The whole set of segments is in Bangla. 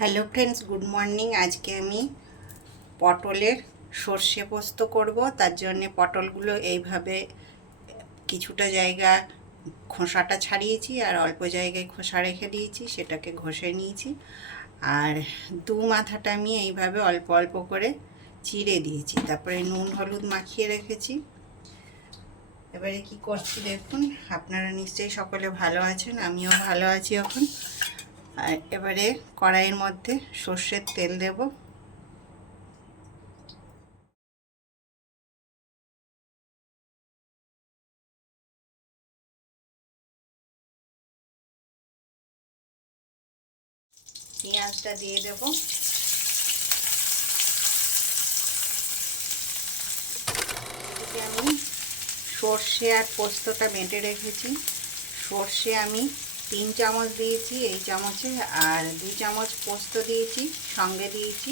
Hello friends, good morning. আজকে আমি পটলের সর্ষে পোস্ত করব। তার জন্য পটলগুলো এইভাবে কিছুটা জায়গা খোসাটা ছাড়িয়েছি আর অল্প জায়গায় খোসা রেখে দিয়েছি, সেটাকে ঘষে নিয়েছি। আর দু মাথাটা আমি এইভাবে অল্প অল্প করে চিড়ে দিয়েছি, তারপরে নুন হলুদ মাখিয়ে রেখেছি। এবারে কি করছি দেখুন। আপনারা নিশ্চয়ই সকলে ভালো আছেন, আমিও ভালো আছি এখন। আর এবারে কড়াইয়ের মধ্যে সর্ষের তেল দেব। পেঁয়াজটা দিয়ে দেব। এদিকে আমি সর্ষে আর পোস্তটা বেটে রেখেছি। সর্ষে আমি 3 চামচ দিয়েছি এই চামচে, আর 2 চামচ পোস্ত দিয়েছি, সঙ্গে দিয়েছি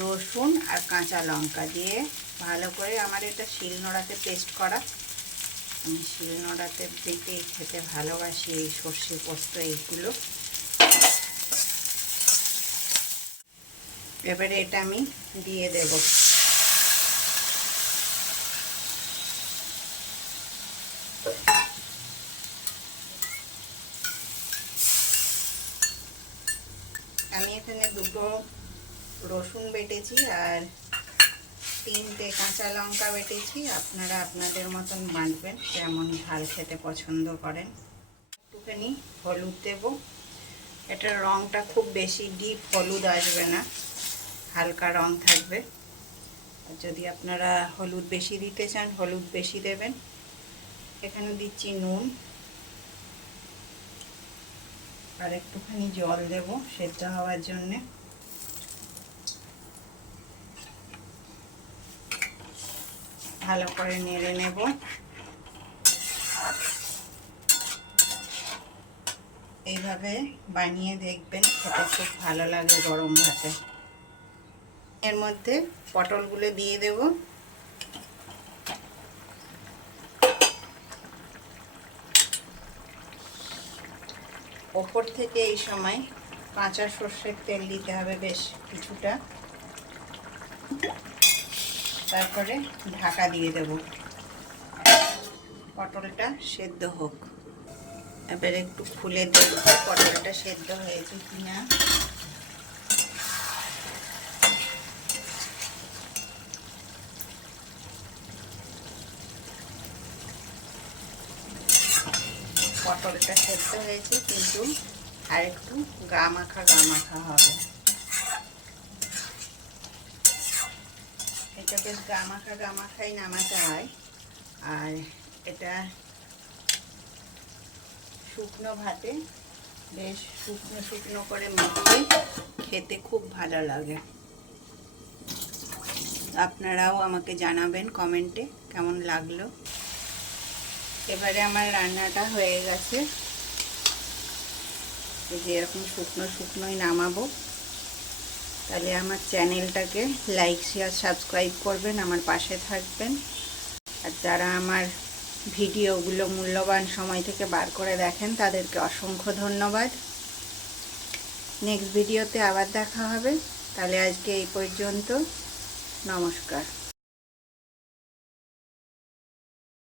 রসুন আর কাঁচা লঙ্কা দিয়ে ভালো করে, আমার এটা শিলনোড়াতে পেস্ট করা। আমি শিলনোড়াতে বেটে খেতে ভালোবাসি এই সর্ষে পোস্ত এইগুলো। এবারে এটা আমি দিয়ে দেব। আমি এখানে 2টো রসুন বেটেছি আর 3টে কাঁচা লঙ্কা বেটেছি। আপনারা আপনাদের মতন বাঁটবেন, যেমন ঝাল খেতে পছন্দ করেন। একটুখানি হলুদ দেব। এটার রঙটা খুব বেশি ডিপ হলুদ আসবে না, হালকা রং থাকবে। আর যদি আপনারা হলুদ বেশি দিতে চান, হলুদ বেশি দেবেন। এখানে দিচ্ছি নুন আর একটুখানি জল দেব সেদ্ধ হওয়ার জন্যে। ভালো করে নেড়ে নেব। এইভাবে বানিয়ে দেখবেন, খেতে খুব ভালো লাগে গরম ভাতে। এর মধ্যে পটলগুলো দিয়ে দেব। ওপর থেকে এই সময় কাঁচা সর্ষের তেল দিতে হবে বেশ কিছুটা, তারপরে ঢাকা দিয়ে দেব। পটলটা সেদ্ধ হোক। এবারে একটু খুলে দেখব পটলটা সেদ্ধ হয়েছে কিনা। পটলটা সেদ্ধ হয়েছে, কিন্তু আর একটু গা মাখা হবে। এটা বেশ গা মাখাই নামাতে হয়। আর এটা শুকনো ভাতে বেশ শুকনো শুকনো করে মেখে খেতে খুব ভালো লাগে। আপনারাও আমাকে জানাবেন কমেন্টে কেমন লাগলো। এবারে আমার রান্নাটা হয়ে গেছে। এই যে এরকম শুকনো শুকনোই নামাবো। তাহলে আমার চ্যানেলটাকে লাইক শেয়ার সাবস্ক্রাইব করবেন, আমার পাশে থাকবেন। আর যারা আমার ভিডিওগুলো মূল্যবান সময় থেকে বার করে দেখেন, তাদেরকে অসংখ্য ধন্যবাদ। নেক্সট ভিডিওতে আবার দেখা হবে। তাহলে আজকে এই পর্যন্ত। নমস্কার।